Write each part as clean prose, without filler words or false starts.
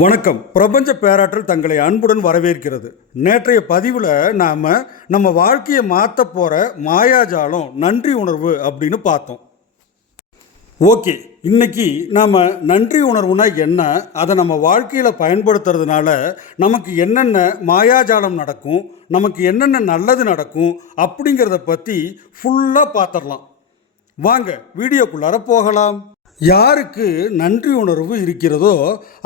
வணக்கம். பிரபஞ்ச பேராற்றல் தங்களை அன்புடன் வரவேற்கிறது. நேற்றைய பதிவில் நாம் நம்ம வாழ்க்கையை மாற்ற போகிற மாயாஜாலம் நன்றி உணர்வு அப்படின்னு பார்த்தோம். ஓகே, இன்னைக்கு நாம் நன்றி உணர்வுனா என்ன, அதை நம்ம வாழ்க்கையில் பயன்படுத்துறதுனால நமக்கு என்னென்ன மாயாஜாலம் நடக்கும், நமக்கு என்னென்ன நல்லது நடக்கும் அப்படிங்கிறத பற்றி ஃபுல்லாக பார்த்துடலாம். வாங்க வீடியோக்குள்ளார போகலாம். யாருக்கு நன்றி உணர்வு இருக்கிறதோ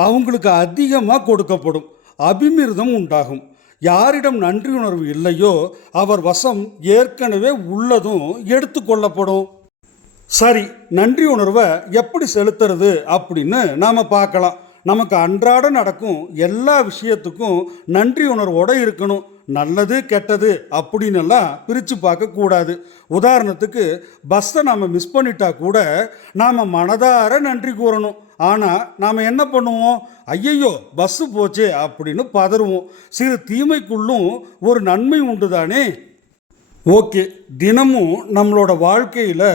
அவங்களுக்கு அதிகமாக கொடுக்கப்படும், அபிமிருதம் உண்டாகும். யாரிடம் நன்றி உணர்வு இல்லையோ அவர் வசம் ஏற்கனவே உள்ளதும் எடுத்துக்கொள்ளப்படும். சரி, நன்றி உணர்வை எப்படி செலுத்துறது அப்படின்னு நாம் பார்க்கலாம். நமக்கு அன்றாட நடக்கும் எல்லா விஷயத்துக்கும் நன்றி உணர்வோடு இருக்கணும். நல்லது கெட்டது அப்படின்னெல்லாம் பிரித்து பார்க்கக்கூடாது. உதாரணத்துக்கு பஸ்ஸை நாம் மிஸ் பண்ணிட்டா கூட நாம் மனதார நன்றி கூறணும். ஆனால் நாம் என்ன பண்ணுவோம், ஐயையோ பஸ்ஸு போச்சே அப்படின்னு பதறுவோம். சிறு தீமைக்குள்ளும் ஒரு நன்மை உண்டு தானே. ஓகே, தினமும் நம்மளோட வாழ்க்கையில்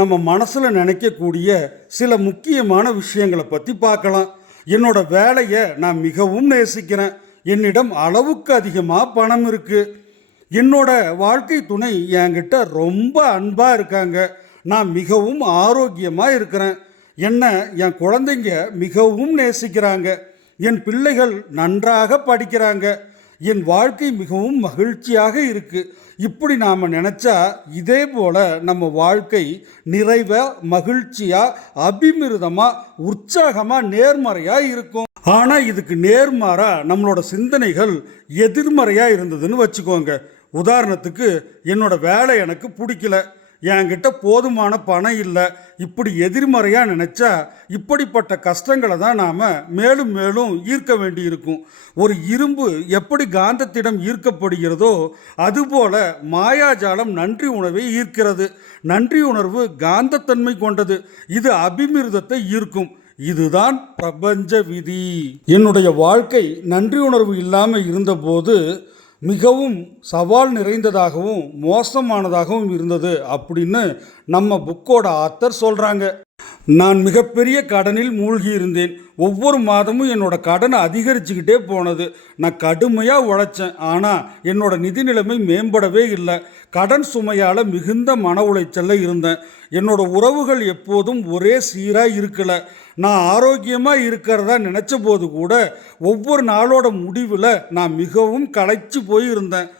நம்ம மனசில் நினைக்கக்கூடிய சில முக்கியமான விஷயங்களை பற்றி பார்க்கலாம். என்னோட வேலையை நான் மிகவும் நேசிக்கிறேன். என்னிடம் அளவுக்கு அதிகமாக பணம் இருக்குது. என்னோட வாழ்க்கை துணை என்கிட்ட ரொம்ப அன்பாக இருக்காங்க. நான் மிகவும் ஆரோக்கியமாக இருக்கிறேன். என்னை என் குழந்தைங்க மிகவும் நேசிக்கிறாங்க. என் பிள்ளைகள் நன்றாக படிக்கிறாங்க. என் வாழ்க்கை மிகவும் மகிழ்ச்சியாக இருக்குது. இப்படி நாம் நினச்சா இதே போல் நம்ம வாழ்க்கை நிறைவாக, மகிழ்ச்சியாக, அபிமிருதமாக, உற்சாகமாக, நேர்மறையாக இருக்கும். ஆனால் இதுக்கு நேர்மாறாக நம்மளோட சிந்தனைகள் எதிர்மறையாக இருந்ததுன்னு வச்சுக்கோங்க. உதாரணத்துக்கு, என்னோட வேலை எனக்கு பிடிக்கல, என்கிட்ட போதுமான பணம் இல்லை, இப்படி எதிர்மறையாக நினச்சா இப்படிப்பட்ட கஷ்டங்களை தான் நாம் மேலும் மேலும் ஈர்க்க வேண்டியிருக்கும். ஒரு இரும்பு எப்படி காந்தத்திடம் ஈர்க்கப்படுகிறதோ அதுபோல மாயாஜாலம் நன்றி உணர்வை ஈர்க்கிறது. நன்றி உணர்வு காந்தத்தன்மை கொண்டது. இது அபிமிருதத்தை ஈர்க்கும். இதுதான் பிரபஞ்ச விதி. என்னுடைய வாழ்க்கை நன்றி உணர்வு இல்லாமல் இருந்தபோது மிகவும் சவால் நிறைந்ததாகவும் மோசமானதாகவும் இருந்தது அப்படின்னு நம்ம புக்கோட ஆத்தர் சொல்கிறாங்க. நான் மிகப்பெரிய கடனில் மூழ்கி இருந்தேன். ஒவ்வொரு மாதமும் என்னோட கடன் அதிகரிச்சுக்கிட்டே போனது. நான் கடுமையாக உழைச்சேன், ஆனால் என்னோட நிதி நிலைமை மேம்படவே இல்லை. கடன் சுமையால் மிகுந்த மன உளைச்சலில் இருந்தேன். என்னோட உறவுகள் எப்போதும் ஒரே சீராக இருக்கலை. நான் ஆரோக்கியமாக இருக்கிறதா நினச்ச போது கூட ஒவ்வொரு நாளோட முடிவில் நான் மிகவும் களைச்சு போயிருந்தேன்.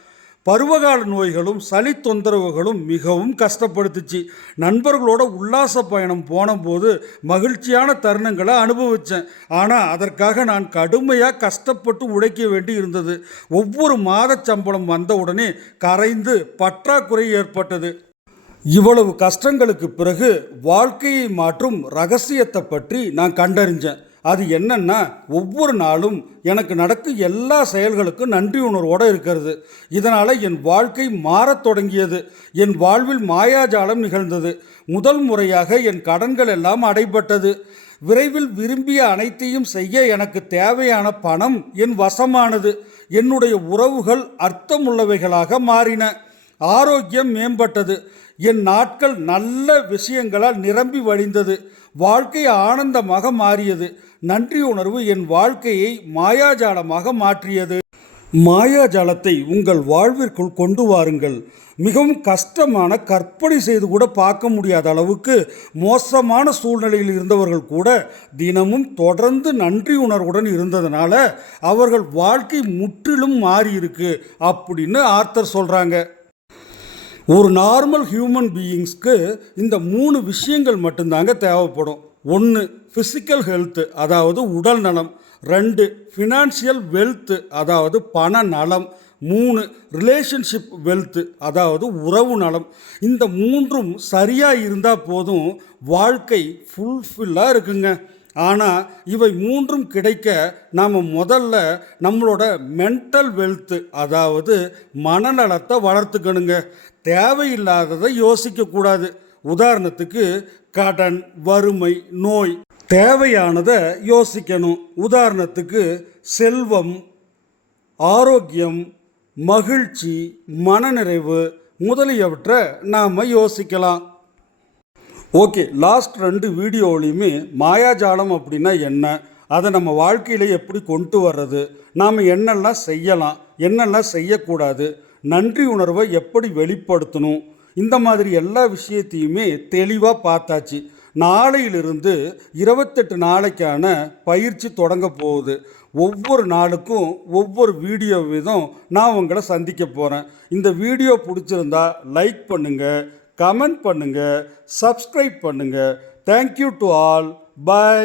பருவகால நோய்களும் சளி தொந்தரவுகளும் மிகவும் கஷ்டப்படுத்துச்சு. நண்பர்களோட உல்லாச பயணம் போனபோது மகிழ்ச்சியான தருணங்களை அனுபவித்தேன். ஆனால் அதற்காக நான் கடுமையாக கஷ்டப்பட்டு உழைக்க வேண்டி இருந்தது. ஒவ்வொரு மாத சம்பளம் வந்த உடனே கரைந்து பற்றாக்குறை ஏற்பட்டது. இவ்வளவு கஷ்டங்களுக்கு பிறகு வாழ்க்கையை மாற்றும் ரகசியத்தை பற்றி நான் கண்டறிஞ்சேன். அது என்னன்னா, ஒவ்வொரு நாளும் எனக்கு நடக்கும் எல்லா செயல்களுக்கும் நன்றி உணர்வோடு இருக்கிறது. இதனால் என் வாழ்க்கை மாறத் தொடங்கியது. என் வாழ்வில் மாயாஜாலம் நிகழ்ந்தது. முதல் முறையாக என் கடன்கள் எல்லாம் அடைபட்டது. விரைவில் விரும்பிய அனைத்தையும் செய்ய எனக்கு தேவையான பணம் என் வசமானது. என்னுடைய உறவுகள் அர்த்தமுள்ளவைகளாக மாறின. ஆரோக்கியம் மேம்பட்டது. என் நாட்கள் நல்ல விஷயங்களால் நிரம்பி வழிந்தது. வாழ்க்கை ஆனந்தமாக மாறியது. நன்றி உணர்வு என் வாழ்க்கையை மாயாஜாலமாக மாற்றியது. மாயாஜாலத்தை உங்கள் வாழ்விற்குள் கொண்டு வாருங்கள். மிகவும் கஷ்டமான, கற்பனை செய்து கூட பார்க்க முடியாத அளவுக்கு மோசமான சூழ்நிலையில் இருந்தவர்கள் கூட தினமும் தொடர்ந்து நன்றி உணர்வுடன் இருந்ததுனால அவர்கள் வாழ்க்கை முற்றிலும் மாறியிருக்கு அப்படின்னு ஆர்த்தர் சொல்கிறாங்க. ஒரு நார்மல் ஹியூமன் பீயிங்ஸ்க்கு இந்த 3 விஷயங்கள் மட்டும்தாங்க தேவைப்படும். 1 ஃபிசிக்கல் ஹெல்த்து, அதாவது உடல் நலம். 2 ஃபினான்ஷியல் வெல்த்து, அதாவது பண நலம். 3 ரிலேஷன்ஷிப் வெல்த்து, அதாவது உறவு நலம். இந்த 3ம் சரியாக இருந்தால் போதும், வாழ்க்கை ஃபுல்ஃபில்லாக இருக்குங்க. ஆனால் இவை 3ம் கிடைக்க நாம் முதல்ல நம்மளோட மென்டல் வெல்த்து, அதாவது மனநலத்தை வளர்த்துக்கணுங்க. தேவையில்லாததை யோசிக்கக்கூடாது. உதாரணத்துக்கு கடன், வறுமை, நோய். தேவையானதை யோசிக்கணும். உதாரணத்துக்கு செல்வம், ஆரோக்கியம், மகிழ்ச்சி, மனநிறைவு முதலியவற்றை நாம் யோசிக்கலாம். ஓகே, லாஸ்ட் 2 வீடியோலையுமே மாயாஜாலம் அப்படின்னா என்ன, அதை நம்ம வாழ்க்கையில் எப்படி கொண்டு வர்றது, நாம் என்னெல்லாம் செய்யலாம், என்னெல்லாம் செய்யக்கூடாது, நன்றி உணர்வை எப்படி வெளிப்படுத்தணும், இந்த மாதிரி எல்லா விஷயத்தையுமே தெளிவாக பார்த்தாச்சு. நாளையிலிருந்து 28 நாளைக்கான பயிற்சி தொடங்க போகுது. ஒவ்வொரு நாளுக்கும் ஒவ்வொரு வீடியோ விதம் நான் உங்களை சந்திக்க போகிறேன். இந்த வீடியோ பிடிச்சிருந்தா லைக் பண்ணுங்கள், கமெண்ட் பண்ணுங்கள், சப்ஸ்கிரைப் பண்ணுங்கள். Thank you to all. பை.